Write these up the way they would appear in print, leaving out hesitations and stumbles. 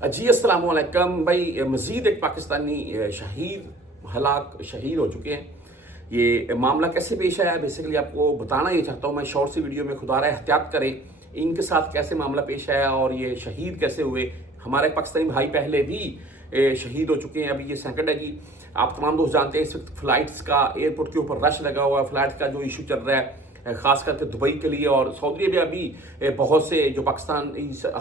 जी अस्सलाम वालेकुम भाई। मज़ीद एक पाकिस्तानी शहीद हो चुके हैं। ये मामला कैसे पेश आया बेसिकली आपको बताना ये चाहता हूँ मैं शॉर्ट सी वीडियो में। खुदा रहा एहतियात करें इनके साथ कैसे मामला पेश आया और ये शहीद कैसे हुए। हमारे पाकिस्तानी भाई पहले भी शहीद हो चुके हैं। अभी ये सेकंड है जी। आप तमाम दोस्त जानते हैं इस वक्त फ़्लाइट्स का एयरपोर्ट के ऊपर रश लगा हुआ है। फ़्लाइट का जो इशू चल रहा है ख़ास करके दुबई के लिए और सऊदी अरबिया भी बहुत से जो पाकिस्तान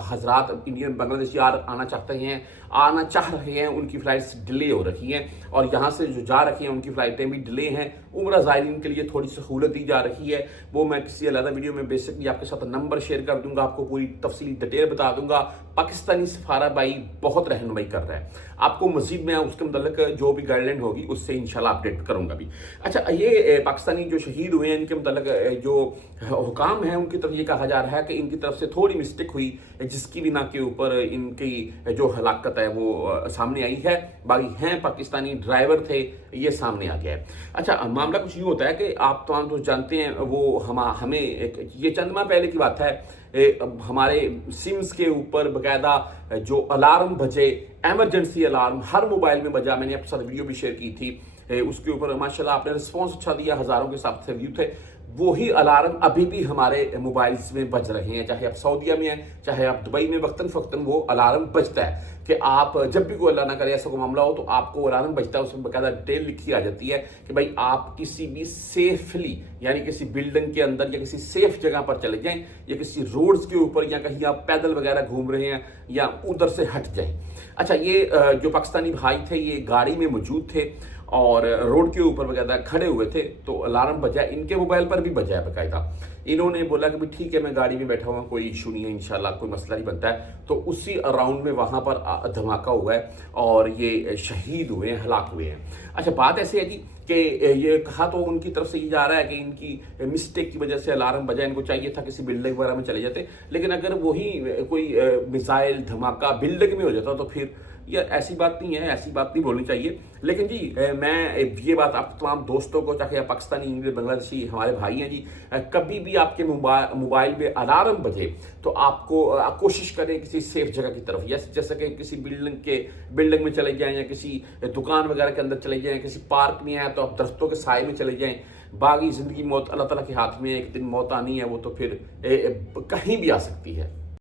हजरात इंडियन बांग्लादेशी आना चाहते हैं आना चाह रहे हैं उनकी फ़्लाइट्स डिले हो रही हैं और यहाँ से जो जा रखी हैं उनकी फ़्लाइटें भी डिले हैं। उम्रा ज़ायरीन के लिए थोड़ी सहूलत दी जा रही है, वो मैं किसी अलग वीडियो में बेसिकली आपके साथ नंबर शेयर कर दूंगा, आपको पूरी तफसील डिटेल बता दूंगा। पाकिस्तानी सफारा भाई बहुत रहनुमाई कर रहा है, आपको मजीद मैं उसके मतलब जो भी गाइडलाइन होगी उससे इंशाल्लाह अपडेट करूंगा भी। अच्छा, ये पाकिस्तानी जो शहीद हुए हैं इनके मतलब जो हुकाम है उनकी तरफ ये कहा जा रहा है कि इनकी तरफ से थोड़ी मिस्टेक हुई जिसकी बिना के ऊपर इनकी जो हलाकत है वो सामने आई है। बाकी हैं पाकिस्तानी ड्राइवर थे, ये सामने आ गया है। अच्छा, मामला कुछ यूँ होता है कि आप तमाम दोस्त जानते हैं वो हमें ये चंद माह पहले की बात है, हमारे सिम्स के ऊपर बकायदा जो अलार्म बजे, एमरजेंसी अलार्म हर मोबाइल में बजा। मैंने आपके साथ वीडियो भी शेयर की थी, उसके ऊपर माशाल्लाह आपने रिस्पॉन्स अच्छा दिया, हज़ारों के हिसाब से व्यू थे। वही अलार्म अभी भी हमारे मोबाइल्स में बज रहे हैं, चाहे आप सऊदीया में हैं चाहे आप दुबई में, वक्तन फ़क्तन वो अलार्म बजता है कि आप जब भी कोई अल्लाह ना करे ऐसा कोई मामला हो तो आपको अलार्म बजता है। उसमें बाकायदा डिटेल लिखी आ जाती है कि भाई आप किसी भी सेफली यानी किसी बिल्डिंग के अंदर या किसी सेफ जगह पर चले जाएं या किसी रोड्स के ऊपर या कहीं आप पैदल वगैरह घूम रहे हैं या उधर से हट जाएं। अच्छा, ये जो पाकिस्तानी भाई थे ये गाड़ी में मौजूद थे और रोड के ऊपर बकायदा खड़े हुए थे तो अलार्म बजा, इनके मोबाइल पर भी बजा है बकायदा। इन्होंने बोला कि भाई ठीक है मैं गाड़ी में बैठा हुआ, कोई इशू नहीं है, इंशाल्लाह कोई मसला नहीं बनता है। तो उसी अराउंड में वहाँ पर धमाका हुआ है और ये शहीद हुए हैं, हलाक हुए हैं। अच्छा, बात ऐसी है जी कि ये कहा तो उनकी तरफ से ये जा रहा है कि इनकी मिस्टेक की वजह से अलार्म बजा, इनको चाहिए था किसी बिल्डिंग वगैरह में चले जाते, लेकिन अगर वही कोई मिसाइल धमाका बिल्डिंग में हो जाता तो फिर ये ऐसी बात नहीं है, ऐसी बात नहीं बोलनी चाहिए। लेकिन जी मैं ये बात आप तमाम दोस्तों को, चाहे पाकिस्तानी, इंडियन, बांग्लादेशी हमारे भाई हैं जी, कभी भी आपके मोबाइल में अलार्म बजे तो आपको कोशिश करें किसी सेफ जगह की तरफ, जैसे कि किसी बिल्डिंग में चले जाएं या किसी दुकान वगैरह के अंदर चले जाएं, किसी पार्क में आए तो आप दरख्तों के साए में चले जाएं। बाकी ज़िंदगी मौत अल्लाह ताला के हाथ में, एक दिन मौत आनी है, वो तो फिर कहीं भी आ सकती है।